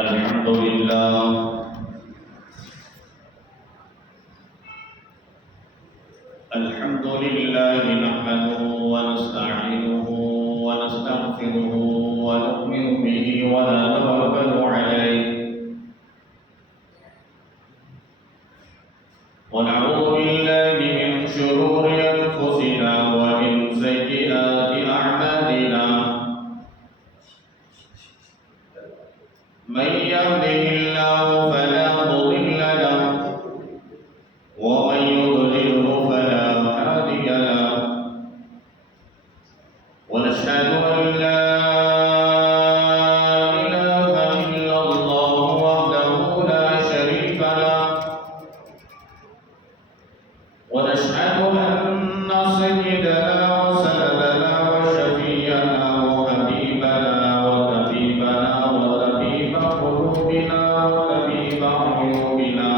الحمد لله نحمده ونستعينه ونستغفره ونؤمن به ونتوكل عليه ونعوذ بالله من شرور أنفسنا ومن سيئات أعمالنا من يهده الله فلا مضل له ومن يضلله فلا هادي له ونشهد أن لا إله إلا الله وحده لا شريك له ونشهد أن سيدنا وسندنا وشفيعنا وحبيبنا وطبيبنا وطبيب قلوبنا وطبيب عيوبنا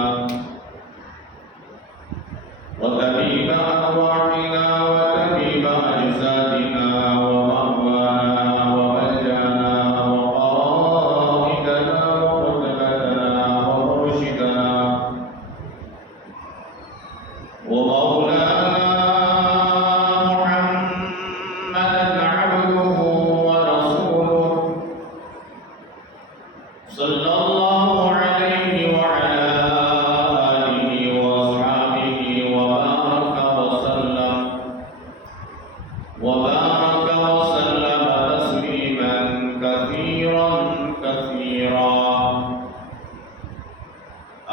وطبيب أرواحنا وطبيب أجسادنا ومأوانا وملجأنا وقائدنا وقدوتنا ومرشدنا ومولانا محمدا عبده ورسوله صلى الله عليه وعلى آله وأصحابه وبارك وسلم تسليما كثيرا كثيرا.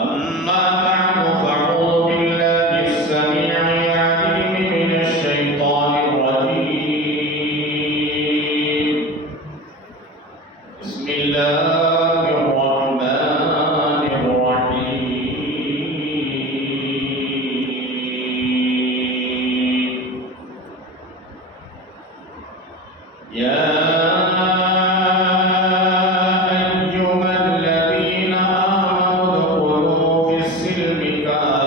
أما بعد فأعوذ بالله السميع العليم من الشيطان الرجيم. بسم الله الرحمن الرحيم. يا أيها الذين آمنوا ادخلوا في السلم كافة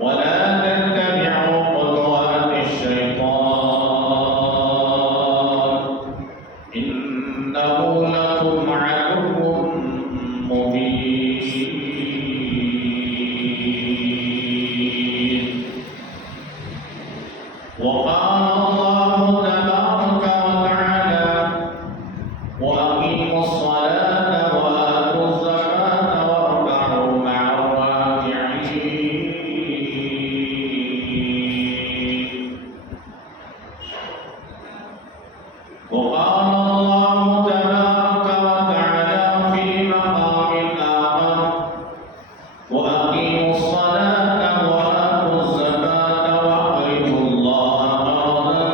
ولا تتبعوا خطوات الشيطان إنه لكم عدو مبين. وقال الله تبارك وتعالى وأقيموا الصلاة وآتوا الزكاة واركعوا مع الراكعين. وقال الله تبارك وتعالى في مقام آخر وأقيموا الصلاة وآتوا الزكاة وأقرضوا الله قرضا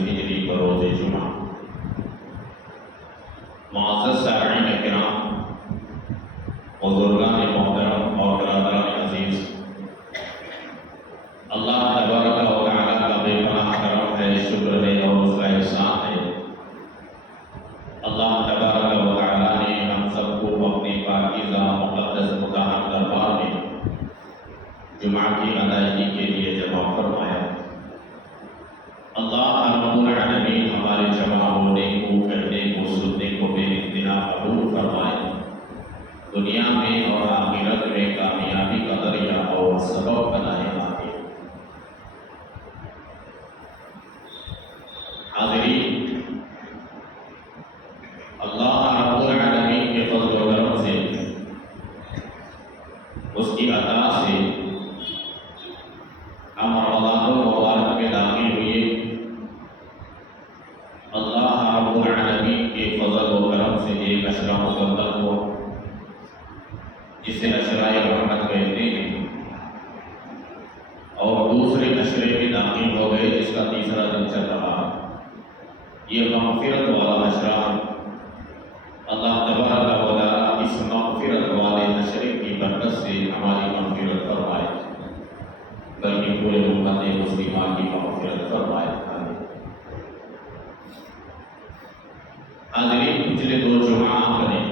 ہجری بروز جمعہ معزز سامعین کرام، بزرگان محترم اور برادران عزیز، اللہ تبارک و تعالیٰ کا بے پناہ کرم ہے، شکر ہے اور اس کا احسان ہے۔ اللہ تبارک و تعالیٰ نے ہم سب کو اپنے پاکیزہ مقدس مطہر دربار میں جمعہ کی ادائیگی کے لیے جمع فرمایا۔ اللہ رب العالمین ہمارے جمع ہونے کو، کہنے کو، سننے کو بے انتہا قبول فرمائے، دنیا میں اور آخرت میں کامیابی کا ذریعہ اور سبب بنائے۔ آمین۔ حاضرین، اللہ رب العالمین کے فضل و کرم سے، اس کی عطا سے ہم رمضان المبارک میں داخل ہوئے۔ اللہ رب العالمین کے فضل و کرم سے ایک عشرہ مقدم ہو، جسے عشرہ رحمت کہتے ہیں، اور دوسرے عشرے میں داخل ہو گئے جس کا تیسرا دن چل رہا۔ یہ مغفرت والا عشرہ، اللہ تبارک و تعالیٰ اس مغفرت والے عشرے کی برکت سے ہماری مغفرت فرمائے، بلکہ پورے امت مسلمہ کی مغفرت فرمائے۔ حاضرین، پچھلے 2 جمعہ کریں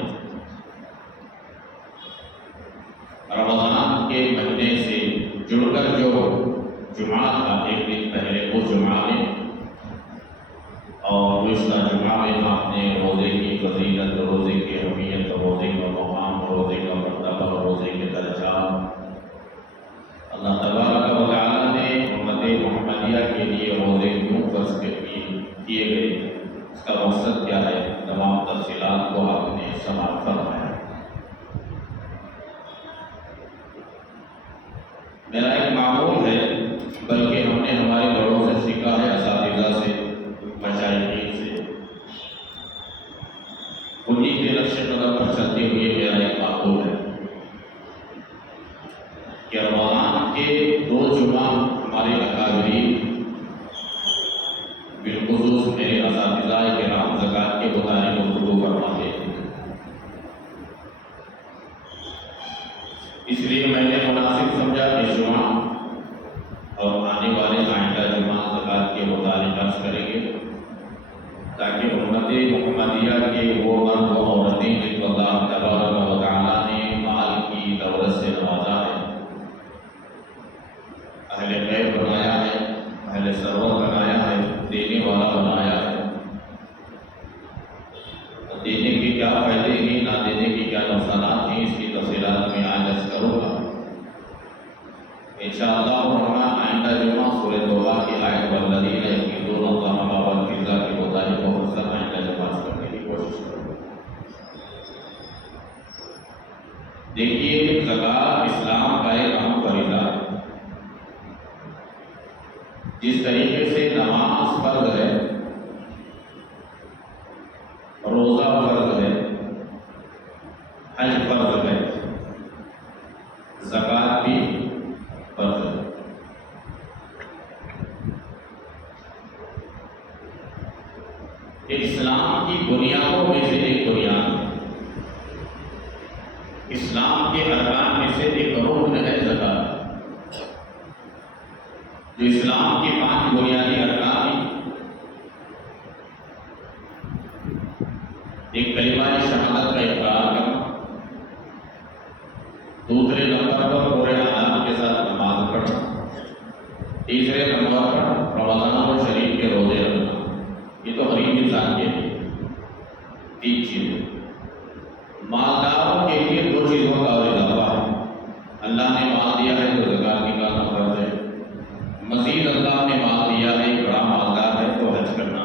رمضان کے مہینے سے جڑ کر جو جمعہ تھا ایک دن پہلے، وہ جمعہ میں اور گزشتہ جمعہ میں آپ نے روزے کی فضیلت، روزے کی اہمیت، روزے کا مقام، روزے کا مرتبہ، روزے کے درجات، اللہ تبارک و تعالیٰ نے امت محمدیہ کے لیے روزے کیوں فرض کیے گئے، اس کا مقصد کیا ہے، تمام تفصیلات کو آپ نے سماعت فرمایا۔ میرا ایک معمول ہے، بلکہ ہم نے ہمارے بڑوں سے سیکھا ہے، اساتذہ سے، مشائخین سے، انہیں کے نقش قدم پر چلتے ہوئے میرا ایک معمول ہے کہ رمضان کے 2 جمعہ ہمارے اکابرین، بالخصوص میرے اساتذہ کرام، زکوٰۃ کے متعلق گفتگو فرماتے ہیں۔ اس لیے میں نے مناسب سمجھا کہ جمعہ اور آنے والے آئندہ جمعہ زکوٰۃ کے متعلق عرض کریں گے، تاکہ امت محمدیہ کے وہ مرد و عورتیں جن کو اللہ تبارک و تعالیٰ نے مال کی دولت سے نوازا ہے، اہل غیب بنایا ہے، اہل ثروت بنایا ہے، دینے والا بنایا ہے، دینے کے کیا فائدے ہیں، نہ دینے کے کیا نقصانات ہیں، اس کی تفصیلات میں آج عرض کروں گا۔ انشاءاللہ الرحمن آئندہ جمعہ سورہ توبہ کی آیت والذین یکیدون الذہب والفضہ کے متعلق مفصل آئندہ جمعہ کرنے کی کوشش کروں گا۔ دیکھیے، زکوٰۃ اسلام کا ایک اہم فریضہ ہے۔ جس طریقے سے نماز فرض ہے، روزہ فرض ہے، حج فرض ہے، زکوٰۃ بھی فرض ہے۔ اسلام کی بنیادوں میں سے ایک بنیاد ہے، اسلام کے ارکان میں سے ایک رکن ہے زکوٰۃ، جو اسلام کے 5 بنیادی ارکان ہیں۔ ایک کلمہ شہادت کا اقرار کرنا، دوسرے نمبر پر پورے آداب کے ساتھ نماز پڑھنا، تیسرے نمبر پر رمضان شریف کے روزے رکھنا۔ یہ تو غریب انسان کے لیے 3 چیزیں۔ مالداروں کے لیے 2 چیزوں کا اور اضافہ ہے، اللہ نے مال دیا ہے تو زکوٰۃ نکالنا فرض ہے، مزید اللہ نے مال دیا ہے، بڑا مالدار ہے تو حج کرنا۔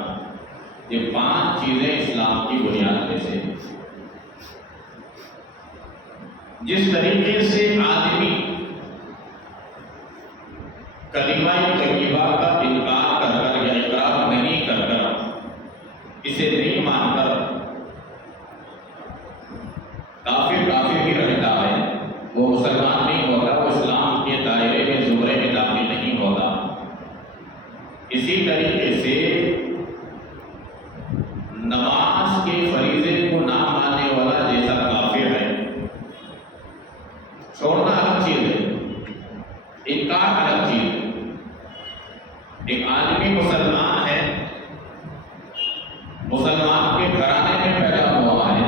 یہ 5 چیزیں اسلام کی بنیاد میں سے۔ جس طریقے سے آدمی کلمہ طیبہ کا انکار کر کر یا اقرار نہیں کر کر، اسے نہیں مان کر کافر ہی رہتا ہے، وہ مسلمان نہیں ہوتا، وہ اسلام کے دائرے میں، زمرے میں داخل نہیں ہوتا۔ اسی طریقے سے مسلمان کے گھرانے میں پیدا ہوا ہے،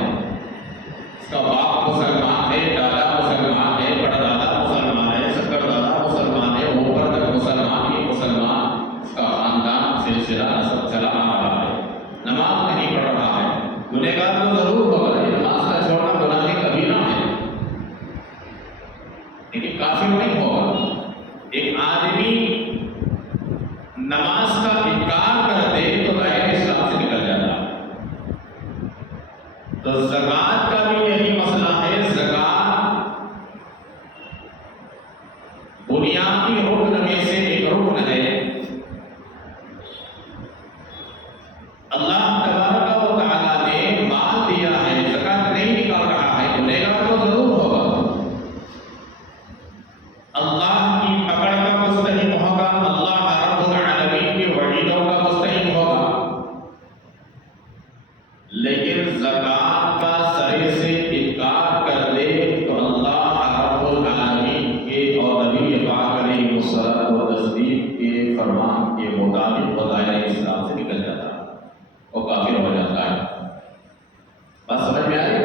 اس کا باپ مسلمان ہے، دادا مسلمان ہے، پردادا مسلمان ہے، سکردادا مسلمان ہے، اوپر تک مسلمان ہی مسلمان، اس کا خاندان سلسلہ نسب چلا آ رہا ہے، نماز نہیں پڑھ رہا ہے، گنہگار تو ضرور ہوگا، یہ نماز کا چھوڑنا گناہ کبیرہ ہے، لیکن کافر نہیں ہوگا۔ ایک آدمی نماز کا انکار کر دے تو دائرہ اسلام سے نکل جاتا ہے۔ تو زکوٰۃ کا بھی یہی مسئلہ ہے، زکوٰۃ بنیادی رکن میں سے ایک رکن ہے۔ اللہ تبارک و تعالیٰ نے مال دیا ہے، زکوٰۃ نہیں نکال رہا ہے، گنہگار تو ضرور ہوگا، اللہ کی پکڑ کا مستحق ہوگا، اللہ رب العالمین کے وعیدوں کا مستحق ہوگا، لیکن زکوٰۃ کا سرے سے انکار کر دے تو اللہ رب العالمین کے اور نبی پاک علیہ الصلوۃ والتسلیم کے فرمان کے مطابق وہ دائرہ اسلام سے نکل جاتا ہے، وہ کافر ہو جاتا ہے۔ بس سمجھ میں آئے؟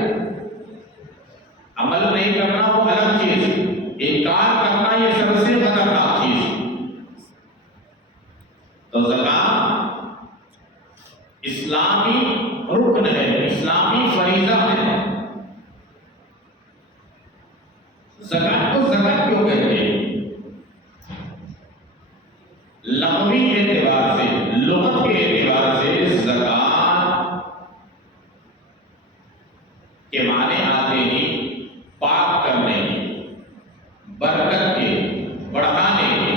عمل نہیں کرنا وہ الگ چیز، انکار کرنا یہ سب سے خطرناک چیز۔ تو زکوٰۃ اسلامی رکن ہے، اسلامی فریضہ ہے۔ زکوٰۃ کو زکوٰۃ کیوں کہتے ہیں؟ لغوی اعتبار سے، لغت کے اعتبار سے زکوٰۃ کے معنی آتے ہیں پاک کرنے کے، برکت کے، بڑھانے کے۔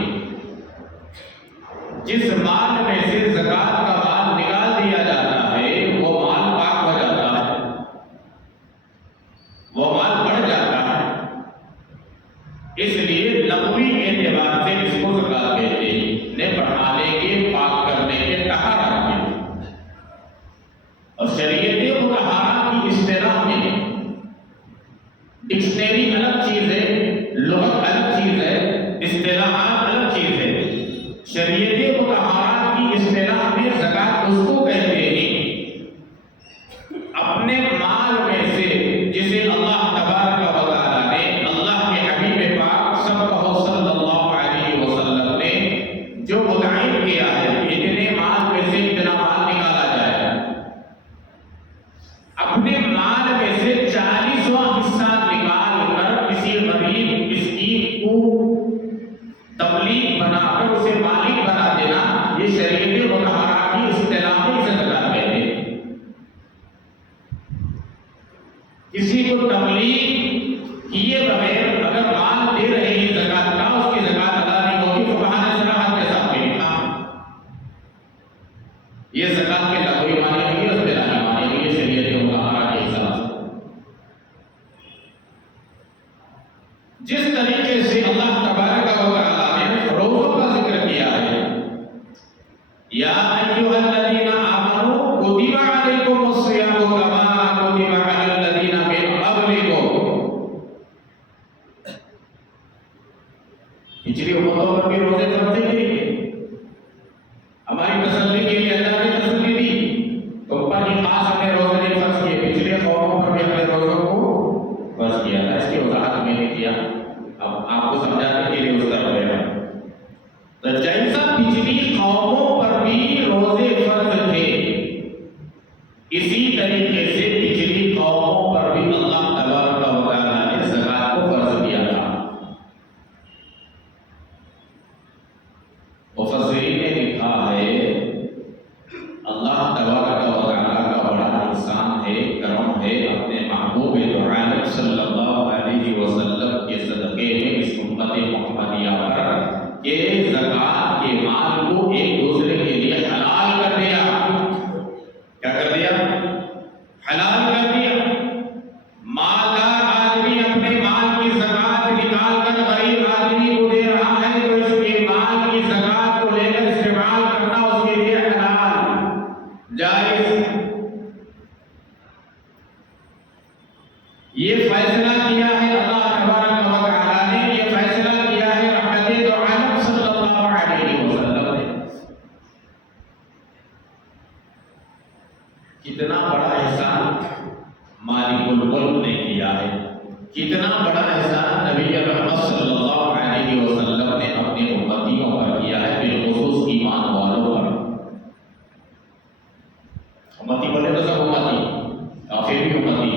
جس مال میں سے زکوٰۃ کا مال نکال دیا جاتا ہے وہ مال پاک ہو جاتا ہے، وہ مال بڑھ جاتا ہے، اس لیے لغوی اعتبار سے اس کو زکوٰۃ کہتے ہیں، نے بڑھانے کے، پاک کرنے کے، طہارت کے۔ اور شریعت مطہرہ کی اصطلاح میں ڈکشنری الگ چیز ہے، لغت الگ چیز ہے، اصطلاحات الگ چیز ہے۔ شریعت مطہرہ کی اصطلاح میں زکوٰۃ اس کو کہتے ہیں اپنے مال میں سے جسے اللہ تبارک و تعالیٰ نے، اللہ کے حبیب پاک صلی اللہ علیہ وسلم نے جو متعین کیا ہے کہ اتنے مال میں سے اتنا مال نکالا جائے، اپنے مال میں سے 40واں حصہ نکال کر کسی غریب مسکین کو تبلیغ بنا کر اسے مالک بنا دینا، یہ شریعت مطہرہ کی اصطلاح میں اسے زکوٰۃ کہتے ہیں۔ کسی کو تبلیغ کیے بغیر اگر مال دے رہے ہیں زکوٰۃ کا، اس کی زکوٰۃ ادا نہیں ہوگی، فقہاء نے صراحت کے ساتھ لکھا۔ یہ زکوٰۃ کے لغوی معنی ہوئی اور اصطلاحی معنی ہوئی، یہ شریعت مطہرہ کے حساب سے۔ جس طریقے سے اللہ تبارک و تعالیٰ نے روزوں کا ذکر کیا ہے، یا ایھا الذین آمنوا کتب علیکم الصیام کما کتب علی الذین من قبلکم، پچھلی امتوں پر بھی روزے فرض تھے، ہماری تسلی کے لیے اللہ نے تسلی دی، تو پر ہی خاص ہم نے روزے نہیں فرض کیے، پچھلے قوموں پر بھی ہم نے روزوں کو فرض کیا تھا، اس کی وضاحت میں نے کیا، اب آپ کو سمجھانے کے لیے اس طرح پڑے گا۔ تو جیسا پچھلی قوموں پر بھی روزے فرض تھے، اسی طریقے سے پچھلی قوموں پر بھی اللہ تبارک و تعالیٰ نے زکوٰۃ کو فرض کیا تھا۔ مفسرین نے لکھا ہے اللہ تبارک و تعالیٰ کا بڑا احسان ہے، کرم ہے اپنے محبوب عالم صلی اللہ علیہ وسلم کے صدقے میں اس امت محمدیہ پر کہ زکوٰۃ کے مال کو ایک دوسرے کے لیے حلال کر دیا۔ کیا کر دیا؟ حلال کر دیا۔ مالدار آدمی اپنے مال کی زکوٰۃ نکال کر غریب آدمی کو دے رہا ہے تو اس کے مال کی زکوٰۃ کو لے کر استعمال کرنا اس کے لیے حلال، جائز۔ یہ فیصلہ کیا ہے اللہ تبارک و تعالیٰ نے، یہ فیصلہ کیا ہے رحمت دو عالم صلی اللہ علیہ وسلم نے۔ کتنا بڑا احسان مالک الملک نے کیا ہے، کتنا بڑا احسان نبی رحمت صلی اللہ علیہ وسلم نے اپنے امتیوں پر کیا ہے، بالخصوص ایمان والوں پر۔ امتی بولے تو سب امتی، کافر بھی امتی۔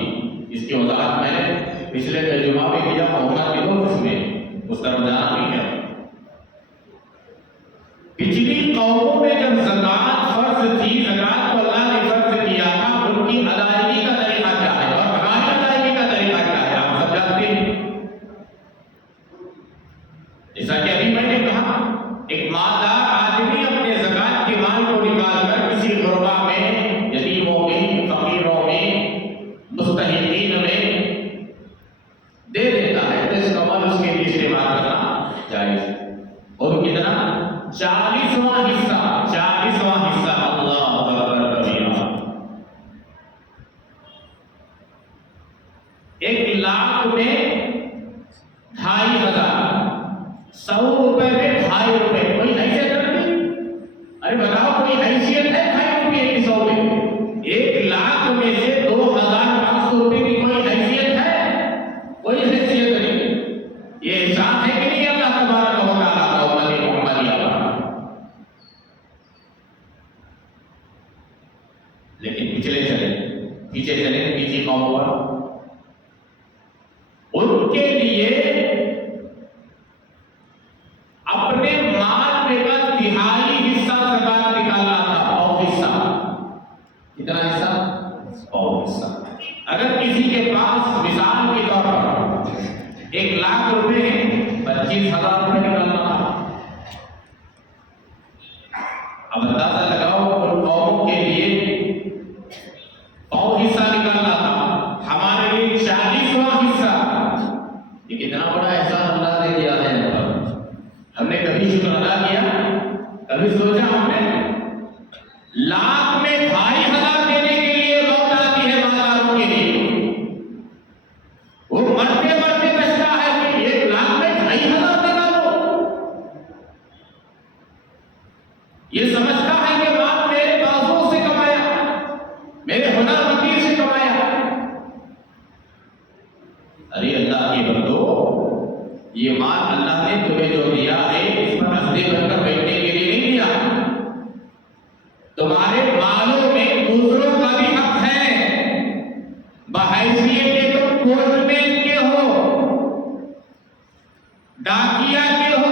اس کی وضاحت میں نے پچھلے ترجمہ میں کیا، محمد کے دو قسمیں، اس طرف جانا نہیں ہے۔ پچھلی قوموں میں جب زکوٰۃ فرض تھی، زکوٰۃ کو اللہ نے فرض کیا تھا، ان کی ادائیگی کا طریقہ کیا ہے اور ہماری ادائیگی کا طریقہ کیا ہے، آپ سب جانتے ہیں۔ جیسا کہ ابھی میں نے کہا، ایک مالدار آدمی اپنے زکوٰۃ کے مال کو نکال کر کسی غربا میں، یتیموں میں، فقیروں میں، مستحقین میں دے دیتا ہے، تو اس کا مال اس کے لیے استعمال کرنا جائز ہے۔ اور کتنا؟ 40واں حصہ، 40واں حصہ، اللہ اکبر کبیرہ۔ 1,00,000 میں 2,500، 100 روپے میں 2.5 روپے، کوئی حیثیت رکھتی؟ ارے بتاؤ، کوئی حیثیت ہے 2.5 روپے کی 100 میں؟ 1,00,000 میں سے 2,500 روپے کی کوئی حیثیت ہے؟ کوئی حیثیت نہیں۔ یہ احسان ہے کہ نہیں اللہ تبارک و تعالیٰ کا امت محمدیہ پر؟ لیکن پیچھے چلے پیچھے قوم پر، ان کے لیے اپنے مال میں کا 1/3 حصہ زکوٰۃ نکالنا تھا، 1/4 حصہ۔ کتنا حصہ؟ 1/4 حصہ۔ اگر کسی کے پاس مثال کے طور پر 1,00,000 روپے ہیں، 25,000 روپے نکالنا تھا۔ اب اندازہ لگاؤ، ان قوموں کے لیے 1/4 حصہ نکالنا تھا، ہمارے لیے 40واں حصہ۔ یہ کتنا بڑا احسان اللہ نے کیا ہے ہم پر۔ ہم نے کبھی شکر ادا کیا؟ کبھی سوچا ہم نے؟ 1,00,000 میں 2,500 دینے کے لیے موت آتی ہے مالداروں کے لیے، وہ مرتے مرتے کشتا ہے کہ 1,00,000 میں 2,500 نکالو۔ یہ سمجھتا ہے کہ مال میرے بازوؤں سے کمایا، میرے ہنر مندی سے کمایا۔ ارے اللہ کے بندو، یہ مال اللہ نے تمہیں جو دیا ہے، اس پر ہنستے بن کر بیٹھنے کے لیے نہیں دیا۔ تمہارے مالوں میں دوسروں کا بھی حق ہے، بحیثیت کہ تم پوسٹ مین کے ہو، ڈاکیا کے ہو،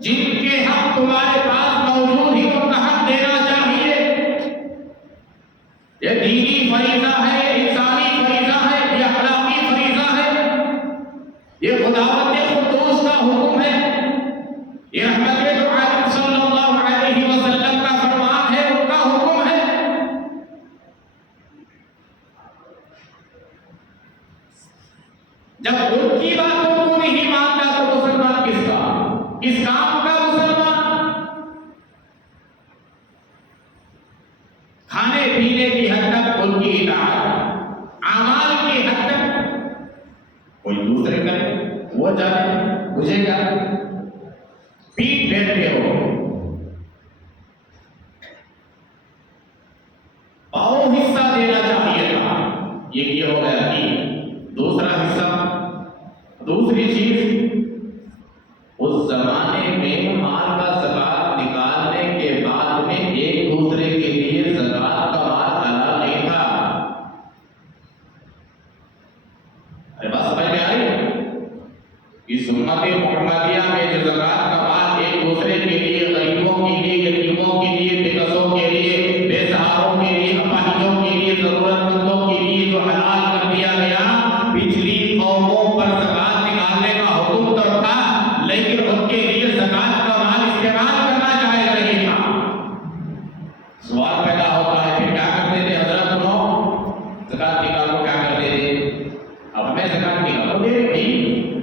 جن کے حق تمہارے پاس موجود ہی ان کا حق دینا چاہیے۔ یہ دینی فریضہ ہے، انسانی فریضہ ہے، یہ اخلاقی فریضہ ہے، یہ خداوند قدوس کا حکم ہے، یہ رحمت دو عالم صلی اللہ علیہ وسلم کا فرمان ہے، ان کا حکم ہے۔ جب ان کی باتوں کو نہیں مانتا تو مسلمان کس کا؟ کس کام کا مسلمان؟ کھانے پینے کی حد تک ان کی اطاعت، اعمال کی حد تک کوئی دوسرے کرے، وہ جانے مجھے کیا؟ پیٹ پھیرتے ہو۔ 1/4 حصہ دینا چاہیے تھا، یہ ہو گیا کہ دوسرا حصہ۔ دوسری چیز، اس زمانے میں مال کا زکوٰۃ نکالنے کے بعد میں ایک دوسرے کے لیے زکوٰۃ کا مال حلال نہیں تھا۔ ارے بات سمجھ میں آ رہی؟ اس امت محمدیہ میں جو زکوٰۃ کا مال ایک دوسرے کے لیے، غریبوں کے لیے، یتیموں کے لیے، بے کسوں کے لیے، بے سہاروں کے لیے، اپاہجوں کے لیے، ضرورت مندوں کے لیے جو حلال کر دیا گیا، پچھلی قوموں پر زکوٰۃ نکالنے کا حکم تو تھا، لیکن ان کے لیے زکوٰۃ کا مال استعمال کرنا جائز نہیں تھا۔ سوال پیدا ہوتا ہے، پھر کیا کرتے تھے حضرت لوگ؟ زکوٰۃ نکالو، کیا کرتے تھے؟ اب ہمیں زکوٰۃ نکالو دے رہے،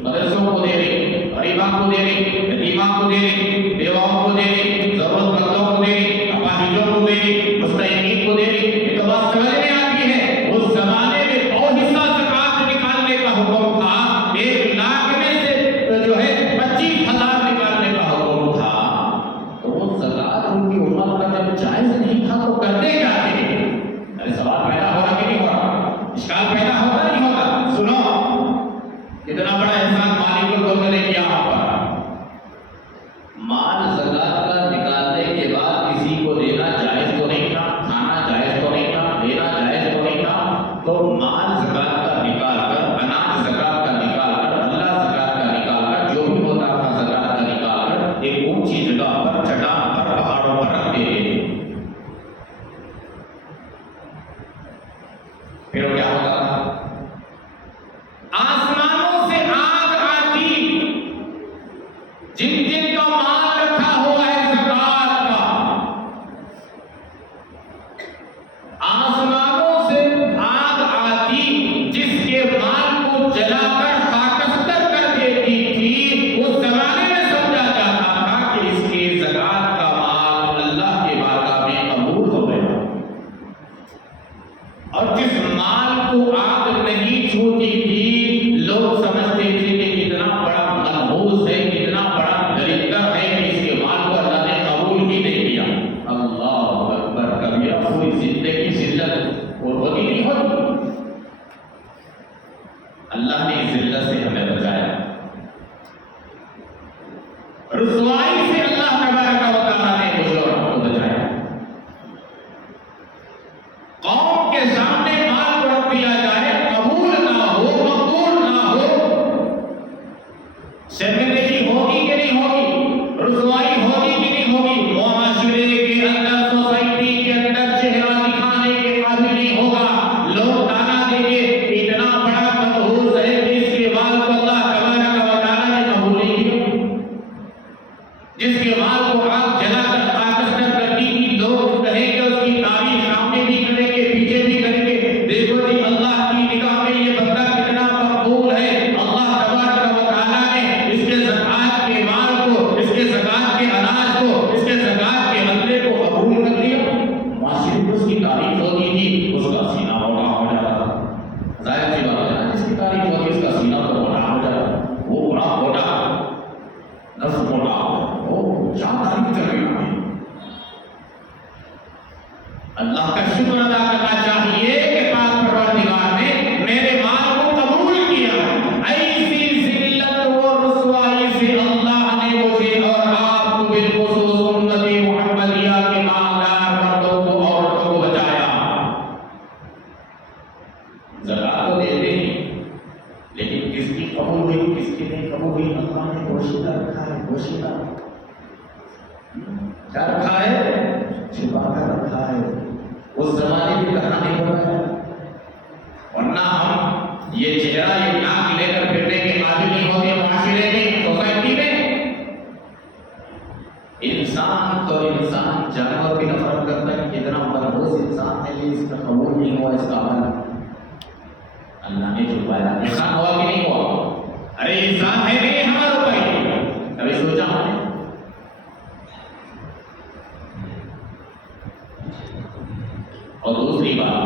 مدرسوں کو دے رہے، غریباں کو دے رہے، یتیماں کو دے رہے، بیواؤں کو دے رہے، ضرورت مندوں کو دے رہے، اپاہجوں کو دے رہے، مستحقین کو دے رہے۔ یہ تو بات سمجھ میں آتی ہے۔ اس زمانے میں 1/4 حصہ زکوٰۃ نکالنے کا حکم تھا، 1,00,000 میں سے جو ہے 25,000 نکالنے کا حکم تھا۔ تو وہ زکوٰۃ ان کی امت کا جب جائز نہیں تھا تو کرتے کیا تھے؟ تو مال زکات کا نکال کر، اناج زکات کا نکال کر، اللہ زکات کا نکال کر، جو بھی ہوتا تھا زکات کا نکال کر ایک اونچی جگہ پر، چٹان پر، پہاڑوں پر رکھ دیتے تھے. پھر کیا ہوتا تھا؟ آسمانوں سے آگ آتی، جن جن کا مال رکھا ہوا ہے زکات کا، آسمانوں سے آگ آتی جس کے مال کو جلا کر خاکستر کر دیتی تھی. اس زمانے میں سمجھا جاتا تھا کہ اس کے زکات کا مال اللہ کے بارگاہ میں قبول ہو گیا. اور جس مال کو آگ نہیں چھوتی تھی، لوگ سمجھتے تھے کہ کتنا بڑا منحوس ہے، کتنا بڑا درندہ ہے کہ اس کے مال کو اللہ نے قبول ہی نہیں کیا. اللہ اکبر کبیرہ. پوری زندگی ذلت اور ہوتی نہیں ہوتی. اللہ نے ذلت سے ہمیں بچایا، رسوائی سے اللہ تبارک و تعالیٰ نے مجھے اور آپ کو بچایا. قوم کے سامنے مال کو رکھ دیا جائے، قبول نہ ہو، مقبول نہ ہو، شرمندگی ہوگی کہ نہیں ہوگی، رسوائی ہوگی کہ نہیں ہوگی. معاشرے کے اندر، سوسائٹی کے اندر چہرہ دکھانے کے قابل نہیں ہوگا. لوگ تانا دیں گے اتنا بڑا منحوس ہے کہ اس کے مال کو اللہ تبارک و تعالیٰ نے قبول نہیں کیا. جس کے مال کو آگ جلا کر خاکستر کرتی تھی، لوگ کہیں گے، اس کی تعریف سامنے بھی کریں گے، پیچھے بھی کریں گے، دیکھو جی اللہ کی نگاہ میں یہ بندہ کتنا مقبول ہے. اللہ تبارک و تعالیٰ نے اس کے زکات کے مال کو، اس کے زکات کے اناج کو، اس کے زکات کے بدلے کو قبول کر لیا. معاشرے میں اس کی تعریف ہوتی تھی، اس کا سینہ موٹا ہو جاتا تھا. ظاہر سی بات ہے، جس کی تعریف ہوتی ہے اس کا سینہ تو موٹا ہو جاتا. وہ بڑا موٹا، نفس موٹا، وہ کیا تعریف کر رہا ہے. اللہ کا شکر ادا کرنا چاہیے کہ پاک پروردگار نے میرے مال کو قبول کیا. ایسی ذلت و رسوائی سے اللہ نے مجھے اور آپ کو بالخصوص امتی محمدیہ کے مالدار مردوں کو، عورتوں کو بچایا. زکات تو دیتے ہیں، لیکن کس کی قبول ہوئی، کس کی نہیں قبول ہوئی، اللہ نے پوشیدہ رکھا ہے. پوشیدہ کیا رکھا ہے؟ چھپا کر رکھا ہے. اس زمانے کی طرح نہیں بنایا، ورنہ ہم یہ چہرہ، یہ ناک لے کر پھرنے کے قابل نہیں ہوتے. معاشرے میں، سوسائٹی میں انسان تو انسان جانور کی نفرت کرتا ہے. کتنا منحوس انسان ہے یہ، اس کا قبول نہیں ہوا اس کا عمل. اللہ نے چھپایا. انسان ہوا کہ نہیں ہوا؟ ارے انسان ہے نہیں ہمارا بھائی. کبھی سوچا ہم نے؟ اور دوسری بات،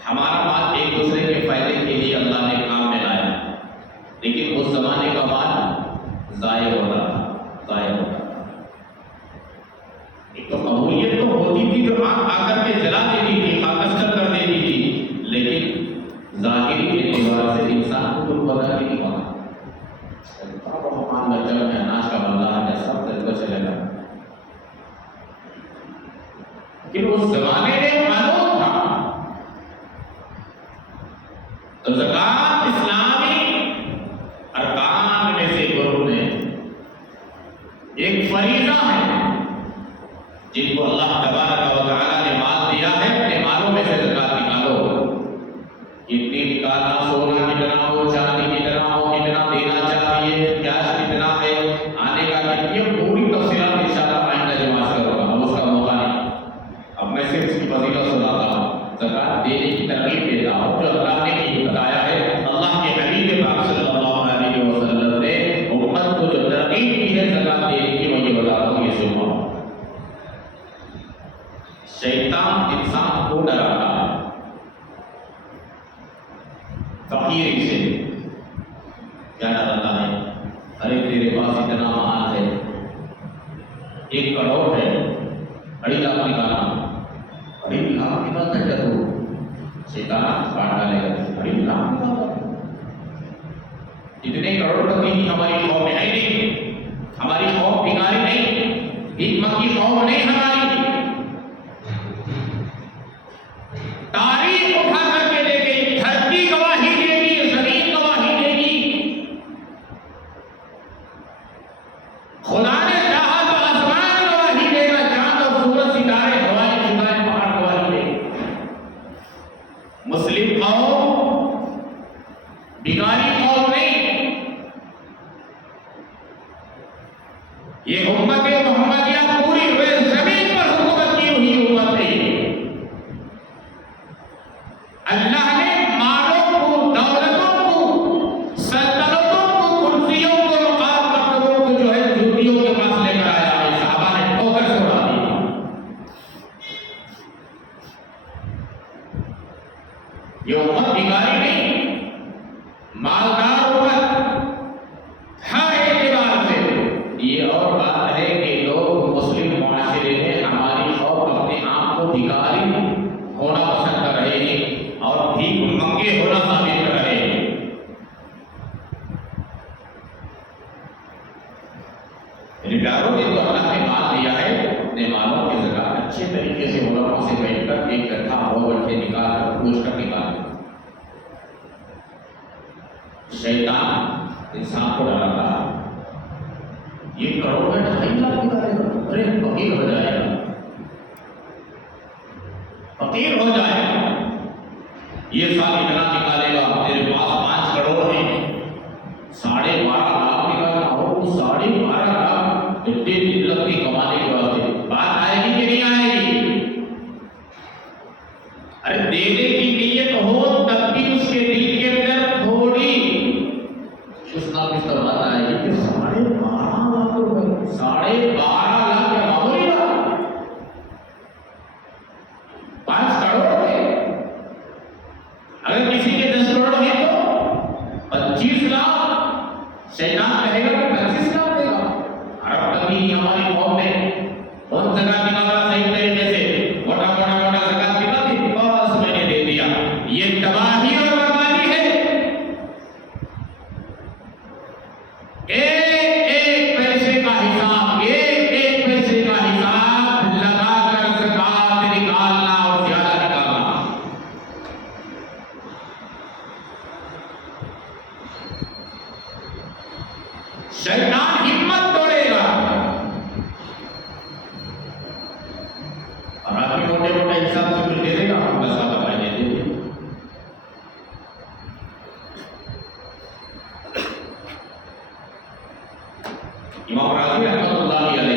ہمارا مال ایک دوسرے کے فائدے کے لیے اللہ نے کام میں لایا، لیکن اس زمانے کا مال ضائع ہوتا تھا. ایک تو قبولیت تو ہوتی تھی جو آگ آ کر کے جلا دیتی تھی، خاکستر کر دیتی تھی، لیکن ظاہری اعتبار سے انسان کو کچھ پتا نہیں ہوتا. مال بچہ میں اناج کا بندہ ہے، سب طریقے چلے گا. لیکن اس زمانے میں قانون تھا. تو زکات اسلامی ارکان میں سے رکن ہے، ایک فریضہ ہے. جن کو اللہ تبارک و تعالیٰ نے مال دیا ہے، اپنے مالوں میں سے زکات نکالو. کتنی نکالنا، سونا کتنا ہو، چاندی کتنا ہو، کتنا دینا چاہیے، کیش کتنا ہے، آنے کا کتنی، پوری تفصیلات انشاءاللہ آئندہ جمع کروں گا. اب اس کا موقع نہیں. اب میں صرف اس کی فضیلت سناتا ہوں، زکات دینے کی ترغیب دیتا ہوں جو اللہ نے یہ بتایا ہے. اللہ کے حبیب پاک صلی اللہ علیہ وسلم نے امت کو جو ترغیب کی ہے زکات دینے کی، میں یہ بتاتا ہوں. یہ سنو. شیطان انسان کو ڈراتا ہے فقیری سے. کیا ڈراتا ہے؟ ارے تیرے پاس اتنا مال ہے، 1 کروڑ ہے، 2.5 لاکھ نکالا. 2.5 لاکھ نکالتا ہے تو شیطان کاٹ ڈالے گا. 2.5 لاکھ نکالتا ہے. اتنے کروڑ پتی ہی ہماری قوم ہے نہیں. ہماری قوم بھکاری نہیں، ایک مکی قوم نہیں ہماری. تاریخ اٹھا کر کے بگاڑی قوم نہیں، یہ امت محمدیہ پوری ہوئے زمین پر حکومت کی ہوئی امت ہے۔ اللہ نے مالوں کو، دولتوں کو، سلطنتوں کو، کرسیوں کو، مقام مرتبوں کو جو ہے جوتیوں کے پاس لے کر آیا ہے، صحابہ نے ٹھوکر سے اڑا دی۔ یہ امت بھکاری نہیں، مالدار امت ہر اعتبار سے۔ یہ اور بات ہے کہ لوگ مسلم معاشرے میں ہماری اور اپنے آپ کو بھکاری ہونا پسند کر رہے ہیں اور بھیک منگے ہونا ثابت کر رہے ہیں۔ میرے پیاروں نے تو اللہ نے مال دیا ہے، اپنے مالوں کی زکات اچھے طریقے سے علماء سے بیٹھ کر ایک کٹھا ہو بیٹھے نکال کر پوچھ کر نکال۔ شیطان انسان کو ڈراتا ہے، یہ کروڑ میں 2.5 لاکھ نکالے گا، ارے فقیر ہو جائے گا، فقیر ہو جائے گا، یہ سال اتنا نکالے گا، تیرے پاس 5 کروڑ ہیں، 12.5 لاکھ نکالنا ہو، 12.5 لاکھ اتنے دلت کی کمانے کے واسطے بات آئے گی کہ نہیں آئے گی؟ ارے دینے کی نیت ہو تب بھی اس کے دل کے اندر تھوڑی کچھ نہ کچھ تو بات آئے گی کہ 12.5 لاکھ روپے، 12.5 لاکھ کے معمولی بات، 5 کروڑ ہے، اگر کسی کے 10 کروڑ ہے تو 25 لاکھ، شیطان کہے گا کہ 25 لاکھ دے گا۔ عرب کبھی ہماری قوم نے کون زکات نکالا صحیح طریقے سے، موٹا زکات نکالی، بس میں نے دے دیا، یہ تباہی اور بربادی ہے۔ ایک ایک پیسے کا حساب، ایک ایک پیسے کا حساب لگا کر زکات نکالنا اور زیادہ نکالنا۔ شیطان ہمت توڑے گا اور آدمی موٹے موٹے حساب سے کچھ دے دے گا، بس آپ بتائیں دے دیں۔ امام راضی رحمۃ اللہ علیہ نے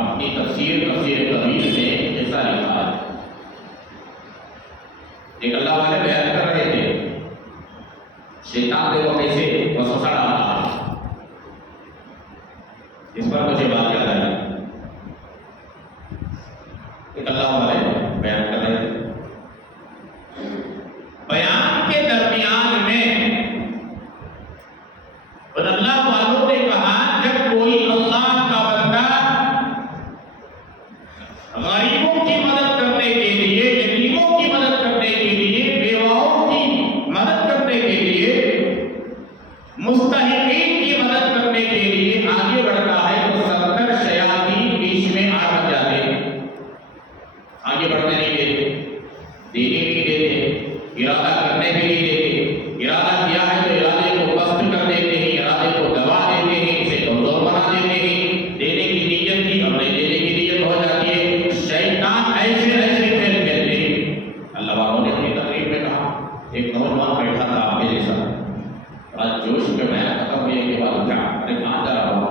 اپنی تفسیر کبیر سے ایسا لکھا ہے، ایک اللہ والے بیان کر رہے تھے، شیطان دیکھو کیسے وسوسہ ڈالتا ہے، اس پر مجھے بات یاد آئی، ایک اللہ والے بیان کر رہے تھے، بیان کے درمیان میں اور اللہ والوں نے کہا جب کوئی اللہ کا بندہ غریبوں کی مدد کرنے کے لیے، یتیموں کی مدد کرنے کے لیے، بیواؤں کی مدد کرنے کے لیے، مستحقین کی مدد کرنے کے لیے آگے بڑھتا ہے تو 70 شیاطین بیچ میں آ بن جاتے ہیں، آگے بڑھنے نہیں دیتے، دینے نہیں دیتے، ارادہ کرنے بھی نہیں دیتے، ارادہ کیا ہے تو ارادے کو پست کر دیتے ہیں، ارادے کو دبا دیتے ہیں، اسے کمزور بنا دیتے ہیں، دینے کی نیت کی اور نہیں دینے کی نیت ہو جاتی ہے۔ شیطان ایسے کھیل کھیلتے ہیں۔ اللہ والوں نے اپنی تقریر میں کہا، ایک نوجوان بیٹھا تھا آپ کے جیسا، آج جوش میں بیان ختم ہونے کے بعد کیا ارے کہاں جا رہا ہوا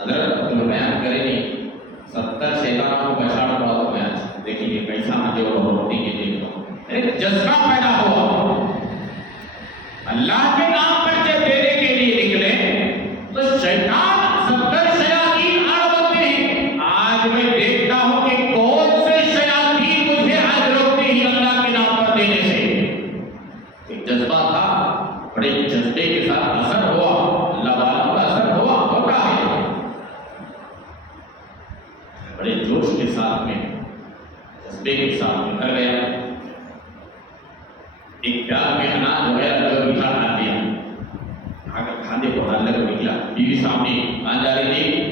حضرت تم بیان کرے نہیں، 70 شیطانوں کو بچا رہا تو بیان دیکھیے کیسا مجھے روٹی کے دے دو، ایک جذبہ پیدا ہوا، اللہ کے نام پر جب دینے کے لیے نکلے تو شیطان 70 شیاطین آ بنتے ہیں۔ آج میں دیکھتا ہوں کہ کون سے شیاطین مجھے آج روکتے ہیں اللہ کے نام پر دینے سے۔ ایک جذبہ تھا، بڑے جذبے کے ساتھ اثر ہوا، اللہ والوں کا اثر ہوا، ہوتا ہے، بڑے جوش کے ساتھ میں، جذبے کے ساتھ میں کر گیا، ایک پیار میں اناج ہو گیا، لوگ میٹھا کھا دیا، اگر کھانے کو ڈالنے کو نکلا، بیوی سامنے آ جا رہی تھی،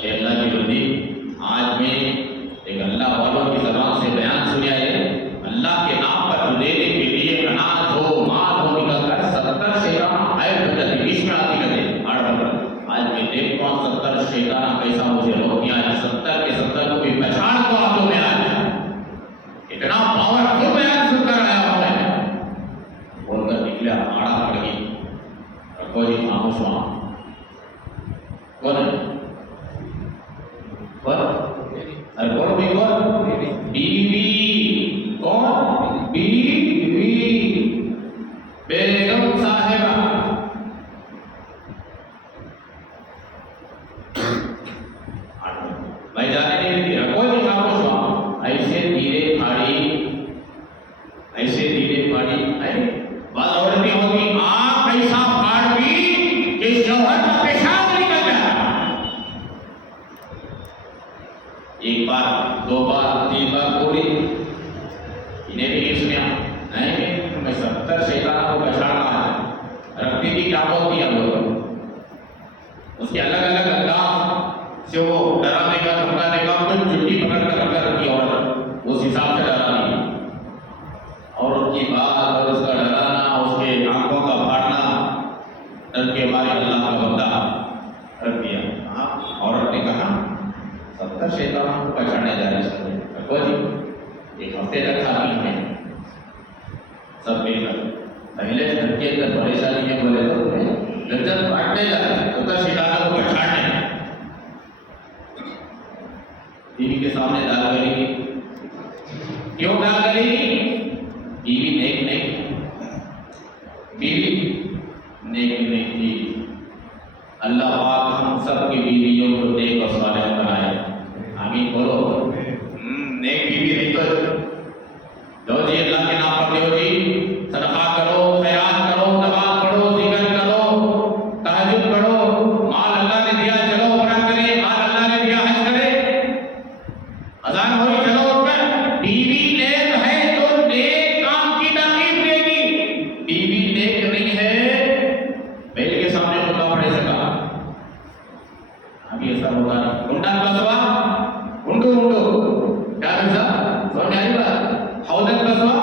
اے اللہ کی بندی، آج میں ایک اللہ والوں کی زبان سے بیان سنیا ہے، اللہ کے نام پر دینے کے لیے اناج ہو، مال ہو، نکل کر 70 شیطان آئے ہو جاتے، بیچ میں آتی کرتے، آج میں دیکھتا ہوں 70 شیطان کیسا مجھے روک دیا ہے، 70 کے 70 کو بھی پہچان کو ہاتھوں میں آ جائے، اتنا پاورفل بیان سن کر آیا ہوں میں، وہ بیوی کون؟ بیوی بیگم صاحبہ. بھائی جانے نہیں دیتی رکھو جی خاموش ہو. ایسے دھیرے پھاڑی بعض عورتیں ہوتی آنکھ ایسا پھاڑ دی کہ شوہر کا پیشاب نکل جاتا. ایک بار دو بار تین بار پوری انہیں بھی نہیں سنیا. نہیں تمہیں 70 شیطانوں کو پہچانا ہے. رکھتی تھی کیا بولتی ہے وہ اس کے الگ الگ انداز سے وہ ڈرانے کا دھمکانے کا کچھ جھٹی پکڑ کر رکھ رکھی عورت اس حساب سے ڈرا دی. اور ان کی بات اور اس کا ڈرانا اس کے آنکھوں کا پھاڑنا ڈر کے بارے اللہ کا بندہ رکھ دیا. عورت نے کہا 70 شیطانوں کو پہچانے جا رہے رکھو جی. ایک ہفتے تک کھاتی ہمیں سب مل کر پہلے گھر کے اندر پریشانی ہے بولے تو لذت بانٹنے جا رہے 70 شیطانوں کو پہچانے. بیوی کے سامنے دال کرے گی. کیوں دال کرے گی؟ بیوی نیک نیک تھی. اللہ پاک ہم سب کی بیویوں کو نیک اور صالح بنائے. آمین بولو. نیک بیوی نہیں تو دو جی اللہ کے نام پر دو جی صدقہ کرو, خیرات کرو, نماز پڑھو, ذکر کرو, تہجد پڑھو. مال اللہ نے دیا چلو عمرہ کرے, مال اللہ نے دیا حج کرے. اذان ہوئی چلو اٹھ کر. بیوی نیک ہے تو نیک کام کی ترغیب دے گی. بیوی نیک نہیں ہے بیل کے سامنے خدا پڑے سکا. ابھی ایسا ہوگا نہیں. انڈا بسوا انڈو کیا بسا سمجھ آئی بات. ہودن بسوا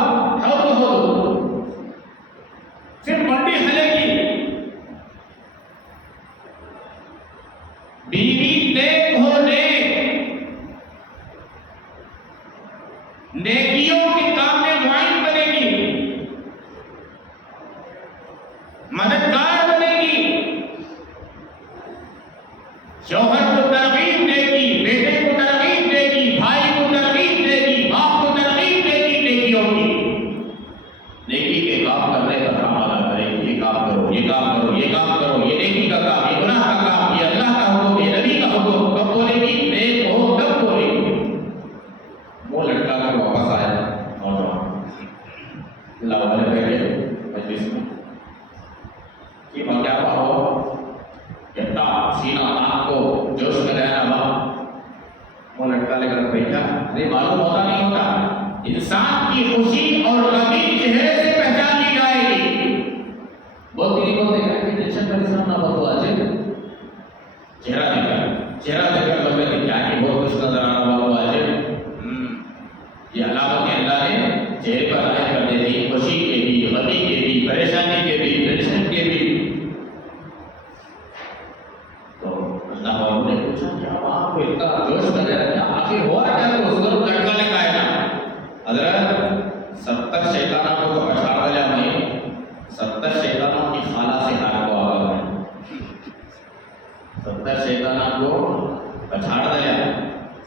ہودو صرف منڈی ہلے گی. بیوی نیک ہو نیکیوں کے کام میں معین بنے گی, مددگار بنے گی. شوہر کو ترغیب دے گی, بیٹے کو ترغیب دے گی, بھائی کو ترغیب دے گی, باپ کو ترغیب دے گی نیکیوں کی. نیکی کے کام کرنے کا حوالہ کرے. یہ کام کرو, یہ کام کرو, یہ کام کرو, یہ نیکی کا کام, یہ گناہ کا کام, یہ اللہ کا حکم, یہ نبی کا حکم. کب بولے گی؟ نیک ہو تب بولے گی. وہ لڑکا کر واپس آیا نوجوان اللہ والے بیٹھے مجلس میں کہ کیا ہو کہتا سینہ آنکھ کو جوش میں رہنا با. وہ لڑکا لے کر بیٹھا. ارے معلوم ہوتا نہیں ہوتا انسان کی خوشی اور غمی چہرے سے پہچان لی جائے گی. بولتی نہیں بولتے کہ ٹینشن پریشان نہ بتو آج چہرہ دیکھ کر لوگ نے کیا کہ بہت خوش نظر آنا بتو آج. یہ علامتیں اللہ نے چہرے پر ظاہر کر دی تھی. خوشی کے بھی, غمی کے بھی, پریشانی کے بھی, ٹینشن کے بھی. تو اللہ والوں نے پوچھا کیا آپ کو اتنا جوش میں رہا کیا آخر ہوا کیا؟ تو اس کو لڑکا نے کہا نا حضرت 70 شیطانوں کو تو پچھاڑ دیا میں. 70 شیطانوں کی خالہ سے ہار کو آگا میں 70 شیطانوں کو پچھاڑ دیا.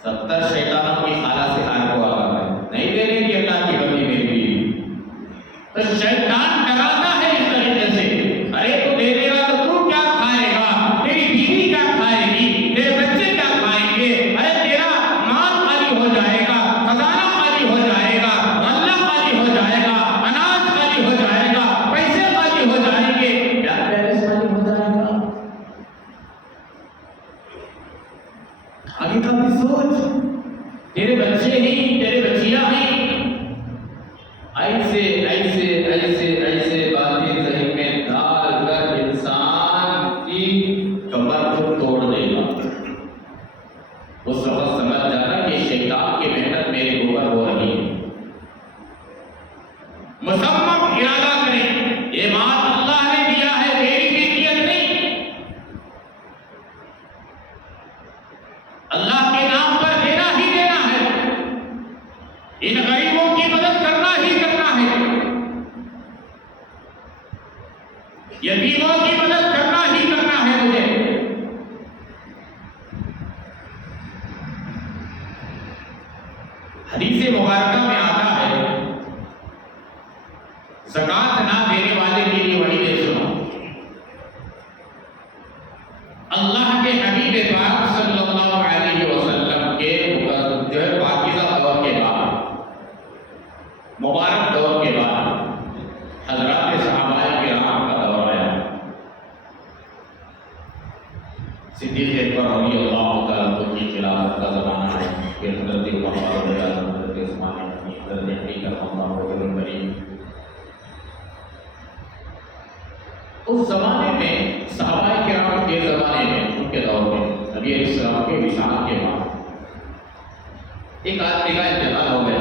70 شیطانوں کی خالہ سے ہار کو آگا میں نہیں دینے کی اللہ کی بندی میری بیوی. تو شیطان ڈراتا ہے اس طریقے سے. ارے تو دے دے گا تو تو کیا کھائے گا, تیری بیوی کیا کھائے گی, تیرے بچے کیا کھائیں گے. ارے تیرا مال خالی ہو جائے گا, خزانہ خالی ہو جائے گا, غلہ خالی ہو جائے گا, اناج خالی ہو جائے گا, پیسے خالی ہو جائیں گے, کیا پیسے خالی ہو جائے گا. آگے کا بھی سوچ. تیرے بچے ہی, تیرے بچیاں ہیں. ایسے ایسے ایسے ایسے باتیں ذہن میں ڈال کر انسان کی کمر کو توڑ دے گا. اس وقت سمجھ جانا کہ شیطان کی محنت میرے اوپر ہو رہی ہے. مصمم ارادہ کریں یہ مال اللہ نے دیا ہے, میری ملکیت نہیں. اللہ کے نام پر دینا ہی دینا ہے. ان غریبوں کی مدد کرنا ہی کرنا ہے. یتیموں کی مدد کرنا ہی کرنا ہے مجھے. حدیث مبارکہ میں آتا ہے زکات نہ دینے والے کے لیے وعید سنو. اللہ کے حبیب پاک صلی اللہ علیہ وسلم کے جو ہے پاکیزہ دور کے بعد، مبارک دور کے بعد حضرات صحابہ کرام کا دور آیا. صدیق اکبر رضی اللہ تعالیٰ عنہ کی خلافت کا زمانہ ہے. پھر حضرت عمر رضی اللہ عنہ، حضرت عثمان غنی، حضرت علی کرم اللہ وجہ الکریم. اس زمانے میں صحابہ کرام کے زمانے میں، ان کے دور میں، نبی علیہ السلام کے وصال کے بعد ایک آدمی کا انتقال ہو گیا.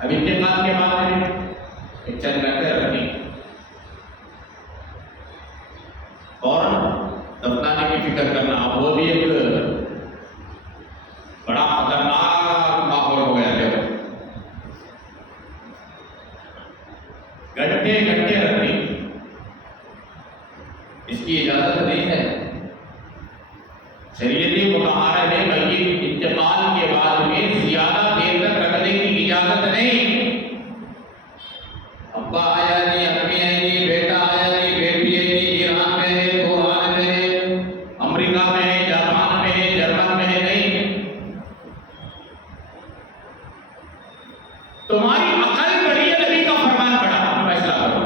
اب انتقال کے بعد میں ایک چند گھنٹے رکھنی اور دفنانے کی فکر کرنا، اب وہ بھی ایک بڑا خطرناک ماحول ہو گیا ہے. گھنٹے گھنٹے رکھنی، اس کی اجازت نہیں ہے. شریعتی مطالعہ میں میت انتقال کے بعد میں زیادہ دیر تک رکھنے کی اجازت نہیں. ابا آیا نہیں، امی آئی نہیں، بیٹا آیا نہیں، بیٹی آئی نہیں، ایران میں ہے، قرآن میں ہے، امریکہ میں ہے، جاپان میں ہے، جرمن میں ہے، نہیں. تمہاری عقل بڑی ہے، نبی کا فرمان پڑا، فیصلہ کرو.